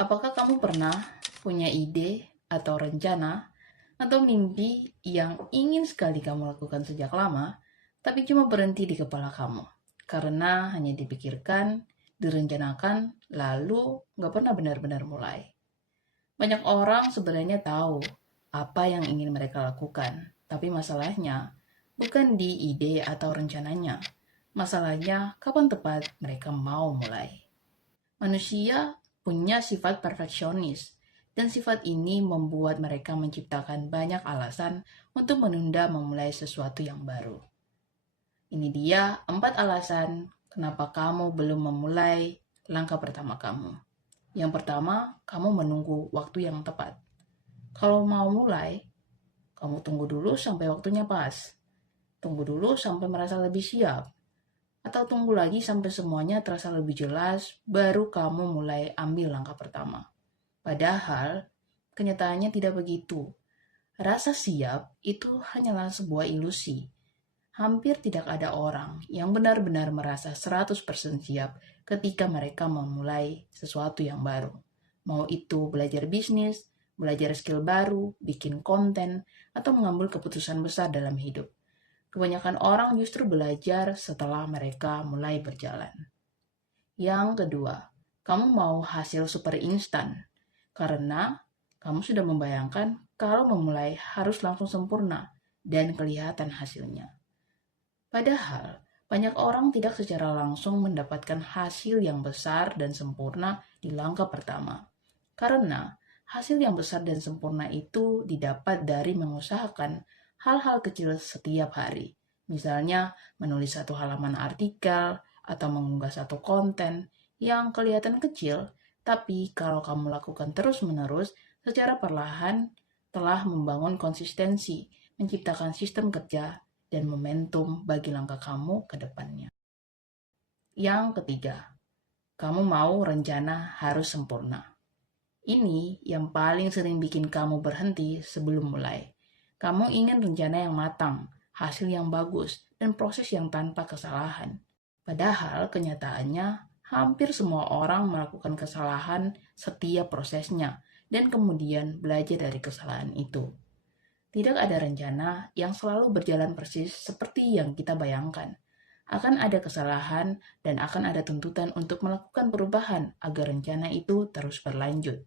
Apakah kamu pernah punya ide atau rencana atau mimpi yang ingin sekali kamu lakukan sejak lama, tapi cuma berhenti di kepala kamu? Karena hanya dipikirkan, direncanakan, lalu nggak pernah benar-benar mulai. Banyak orang sebenarnya tahu apa yang ingin mereka lakukan, tapi masalahnya bukan di ide atau rencananya. Masalahnya kapan tepat mereka mau mulai. Manusia punya sifat perfeksionis, dan sifat ini membuat mereka menciptakan banyak alasan untuk menunda memulai sesuatu yang baru. Ini dia 4 alasan kenapa kamu belum memulai langkah pertama kamu. Yang pertama, kamu menunggu waktu yang tepat. Kalau mau mulai, kamu tunggu dulu sampai waktunya pas. Tunggu dulu sampai merasa lebih siap. Atau tunggu lagi sampai semuanya terasa lebih jelas, baru kamu mulai ambil langkah pertama. Padahal, kenyataannya tidak begitu. Rasa siap itu hanyalah sebuah ilusi. Hampir tidak ada orang yang benar-benar merasa 100% siap ketika mereka memulai sesuatu yang baru. Mau itu belajar bisnis, belajar skill baru, bikin konten, atau mengambil keputusan besar dalam hidup. Kebanyakan orang justru belajar setelah mereka mulai berjalan. Yang kedua, kamu mau hasil super instan karena kamu sudah membayangkan kalau memulai harus langsung sempurna dan kelihatan hasilnya. Padahal, banyak orang tidak secara langsung mendapatkan hasil yang besar dan sempurna di langkah pertama. Karena hasil yang besar dan sempurna itu didapat dari mengusahakan hal-hal kecil setiap hari. Misalnya, menulis satu halaman artikel atau mengunggah satu konten yang kelihatan kecil, tapi kalau kamu lakukan terus-menerus, secara perlahan telah membangun konsistensi, menciptakan sistem kerja, dan momentum bagi langkah kamu ke depannya. Yang ketiga, kamu mau rencana harus sempurna. Ini yang paling sering bikin kamu berhenti sebelum mulai. Kamu ingin rencana yang matang, hasil yang bagus, dan proses yang tanpa kesalahan. Padahal kenyataannya, hampir semua orang melakukan kesalahan setiap prosesnya, dan kemudian belajar dari kesalahan itu. Tidak ada rencana yang selalu berjalan persis seperti yang kita bayangkan. Akan ada kesalahan dan akan ada tuntutan untuk melakukan perubahan agar rencana itu terus berlanjut.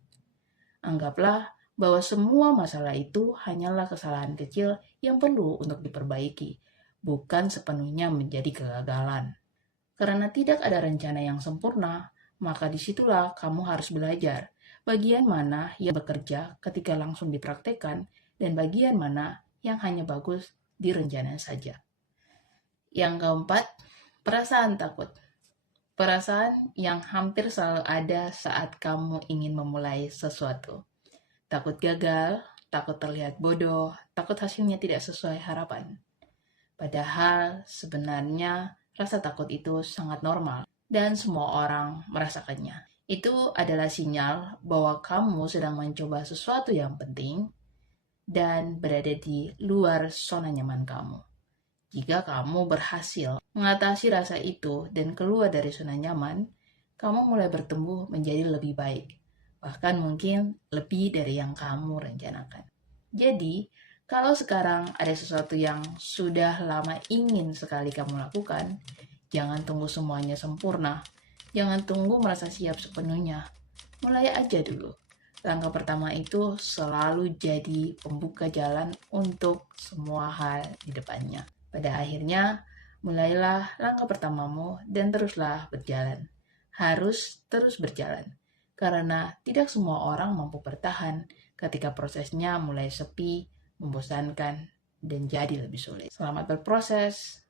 Anggaplah bahwa semua masalah itu hanyalah kesalahan kecil yang perlu untuk diperbaiki, bukan sepenuhnya menjadi kegagalan. Karena tidak ada rencana yang sempurna, maka disitulah kamu harus belajar bagian mana yang bekerja ketika langsung dipraktekkan dan bagian mana yang hanya bagus di rencana saja. Yang keempat, perasaan takut. Perasaan yang hampir selalu ada saat kamu ingin memulai sesuatu. Takut gagal, takut terlihat bodoh, takut hasilnya tidak sesuai harapan. Padahal sebenarnya rasa takut itu sangat normal dan semua orang merasakannya. Itu adalah sinyal bahwa kamu sedang mencoba sesuatu yang penting dan berada di luar zona nyaman kamu. Jika kamu berhasil mengatasi rasa itu dan keluar dari zona nyaman, kamu mulai bertumbuh menjadi lebih baik, bahkan mungkin lebih dari yang kamu rencanakan. Jadi, kalau sekarang ada sesuatu yang sudah lama ingin sekali kamu lakukan, jangan tunggu semuanya sempurna. Jangan tunggu merasa siap sepenuhnya. Mulai aja dulu. Langkah pertama itu selalu jadi pembuka jalan untuk semua hal di depannya. Pada akhirnya, mulailah langkah pertamamu dan teruslah berjalan. Harus terus berjalan. Karena tidak semua orang mampu bertahan ketika prosesnya mulai sepi, membosankan, dan jadi lebih sulit. Selamat berproses.